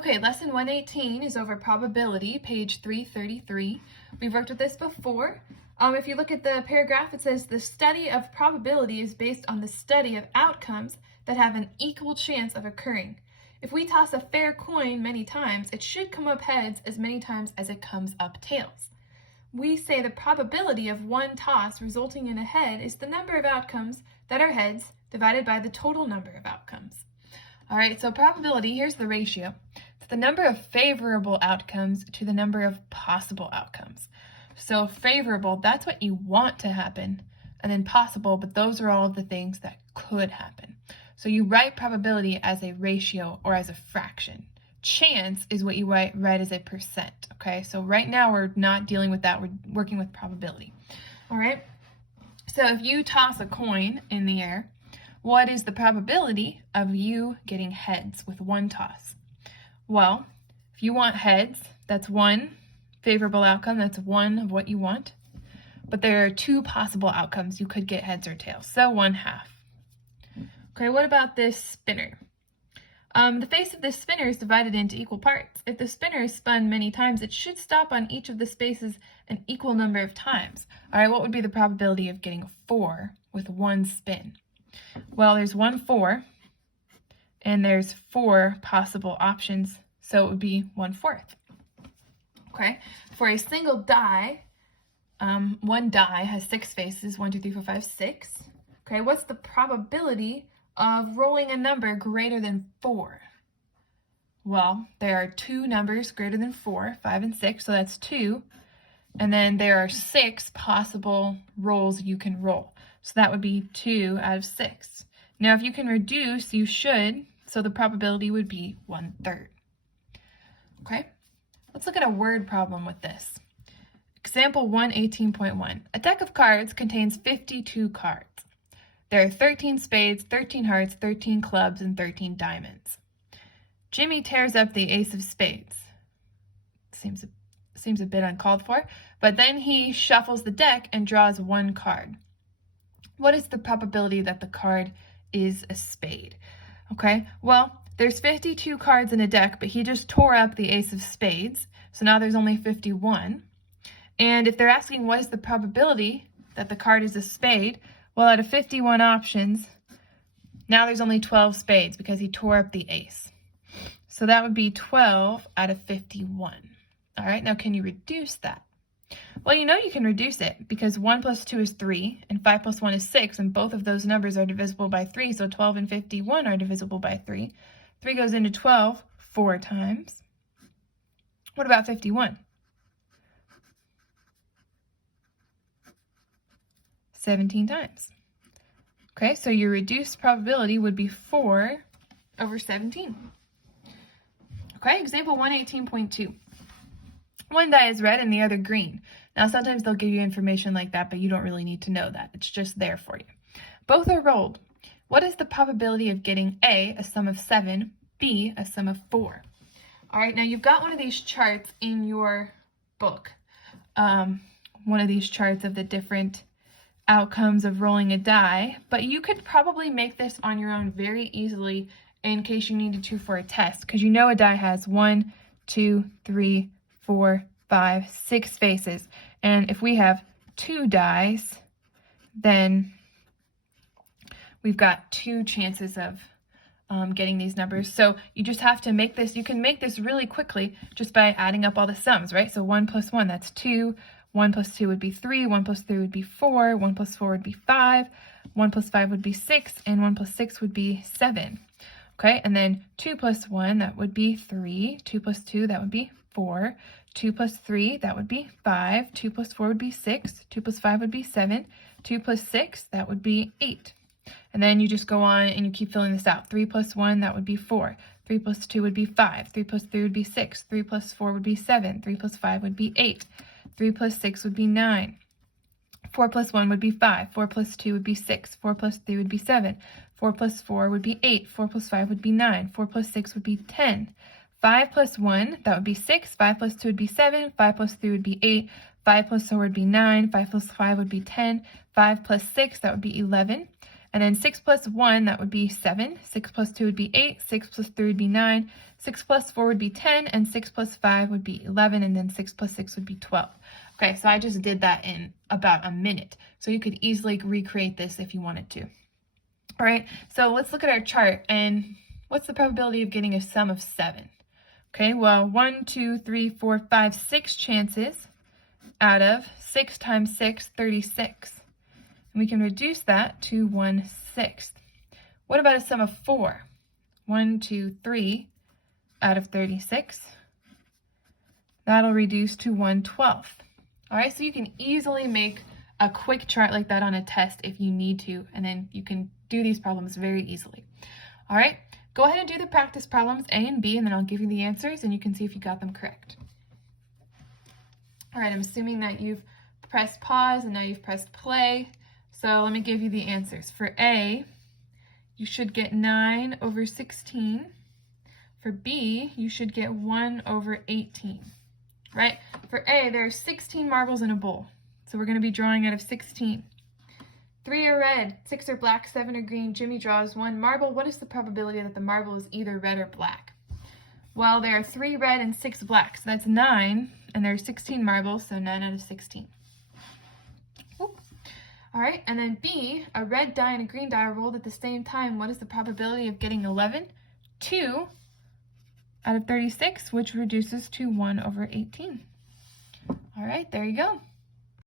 Okay, lesson 118 is over probability, page 333. We've worked with this before. If you look at the paragraph, it says the study of probability is based on the study of outcomes that have an equal chance of occurring. If we toss a fair coin many times, it should come up heads as many times as it comes up tails. We say the probability of one toss resulting in a head is the number of outcomes that are heads divided by the total number of outcomes. All right, so probability, here's the ratio. It's the number of favorable outcomes to the number of possible outcomes. So favorable, that's what you want to happen, and then possible, but those are all of the things that could happen. So you write probability as a ratio or as a fraction. Chance is what you write as a percent, okay? So right now we're not dealing with that, we're working with probability. All right, so if you toss a coin in the air, what is the probability of you getting heads with one toss? Well, if you want heads, that's one favorable outcome, that's one of what you want. But there are two possible outcomes. You could get heads or tails, so 1/2. Okay, what about this spinner? The face of this spinner is divided into equal parts. If the spinner is spun many times, it should stop on each of the spaces an equal number of times. All right, what would be the probability of getting 4 with one spin? Well, there's 1 4, and there's 4 possible options, so it would be 1/4. Okay, for a single die, one die has 6 faces, 1, 2, 3, 4, 5, 6. Okay, what's the probability of rolling a number greater than 4? Well, there are 2 numbers greater than 4, 5 and 6, so that's 2. And then there are 6 possible rolls you can roll. So that would be 2 out of 6. Now, if you can reduce, you should, so the probability would be 1/3. Okay, let's look at a word problem with this. Example 118.1. A deck of cards contains 52 cards. There are 13 spades, 13 hearts, 13 clubs, and 13 diamonds. Jimmy tears up the ace of spades. Seems a bit uncalled for, but then he shuffles the deck and draws one card. What is the probability that the card is a spade? Okay, well, there's 52 cards in a deck, but he just tore up the ace of spades, so now there's only 51. And if they're asking what is the probability that the card is a spade, well, out of 51 options, now there's only 12 spades because he tore up the ace. So that would be 12 out of 51. All right, now can you reduce that? Well, you know you can reduce it because 1 plus 2 is 3 and 5 plus 1 is 6, and both of those numbers are divisible by 3, so 12 and 51 are divisible by 3. 3 goes into 12 4 times. What about 51? 17 times. Okay, so your reduced probability would be 4 over 17. Okay, example 118.2. One die is red and the other green. Now, sometimes they'll give you information like that, but you don't really need to know that. It's just there for you. Both are rolled. What is the probability of getting A, a sum of 7, B, a sum of 4? All right, now you've got one of these charts in your book. One of these charts of the different outcomes of rolling a die, but you could probably make this on your own very easily in case you needed to for a test, because you know a die has 1, 2, 3, 4, 5, 6 faces, and if we have 2 dies, then we've got 2 chances of getting these numbers. So you just have to make this, you can make this really quickly just by adding up all the sums, right? So 1 plus 1, that's 2, 1 plus 2 would be 3, 1 plus 3 would be 4, 1 plus 4 would be 5, 1 plus 5 would be 6, and 1 plus 6 would be 7. Okay, and then 2 plus 1, that would be 3, 2 plus 2, that would be 4, 2 plus 3, that would be 5, 2 plus 4 would be 6, 2 plus 5 would be 7, 2 plus 6, that would be 8. And then you just go on and you keep filling this out. 3 plus 1, that would be 4, 3 plus 2 would be 5, 3 plus 3 would be 6, 3 plus 4 would be 7, 3 plus 5 would be 8, 3 plus 6 would be 9, 4 plus 1 would be 5, 4 plus 2 would be 6, 4 plus 3 would be 7, 4 plus 4 would be 8, 4 plus 5 would be 9, 4 plus 6 would be 10, 5 plus 1, that would be 6, 5 plus 2 would be 7, 5 plus 3 would be 8, 5 plus 4 would be 9, 5 plus 5 would be 10, 5 plus 6, that would be 11, And then 6 plus 1, that would be 7. 6 plus 2 would be 8. 6 plus 3 would be 9. 6 plus 4 would be 10. And 6 plus 5 would be 11. And then 6 plus 6 would be 12. Okay, so I just did that in about a minute. So you could easily recreate this if you wanted to. All right, so let's look at our chart. And what's the probability of getting a sum of 7? Okay, well, 1, 2, 3, 4, 5, 6 chances out of 6 times 6, 36. And we can reduce that to 1/6. What about a sum of 4? 1, 2, 3 out of 36. That'll reduce to 1/12. All right, so you can easily make a quick chart like that on a test if you need to, and then you can do these problems very easily. All right, go ahead and do the practice problems A and B, and then I'll give you the answers, and you can see if you got them correct. All right, I'm assuming that you've pressed pause, and now you've pressed play. So let me give you the answers. For A, you should get 9/16. For B, you should get 1/18, right? For A, there are 16 marbles in a bowl. So we're going to be drawing out of 16. 3 are red, 6 are black, 7 are green. Jimmy draws 1 marble. What is the probability that the marble is either red or black? Well, there are 3 red and 6 black, so that's 9, and there are 16 marbles, so 9 out of 16. All right, and then B, a red die and a green die are rolled at the same time. What is the probability of getting 11? 2 out of 36, which reduces to 1/18. All right, there you go.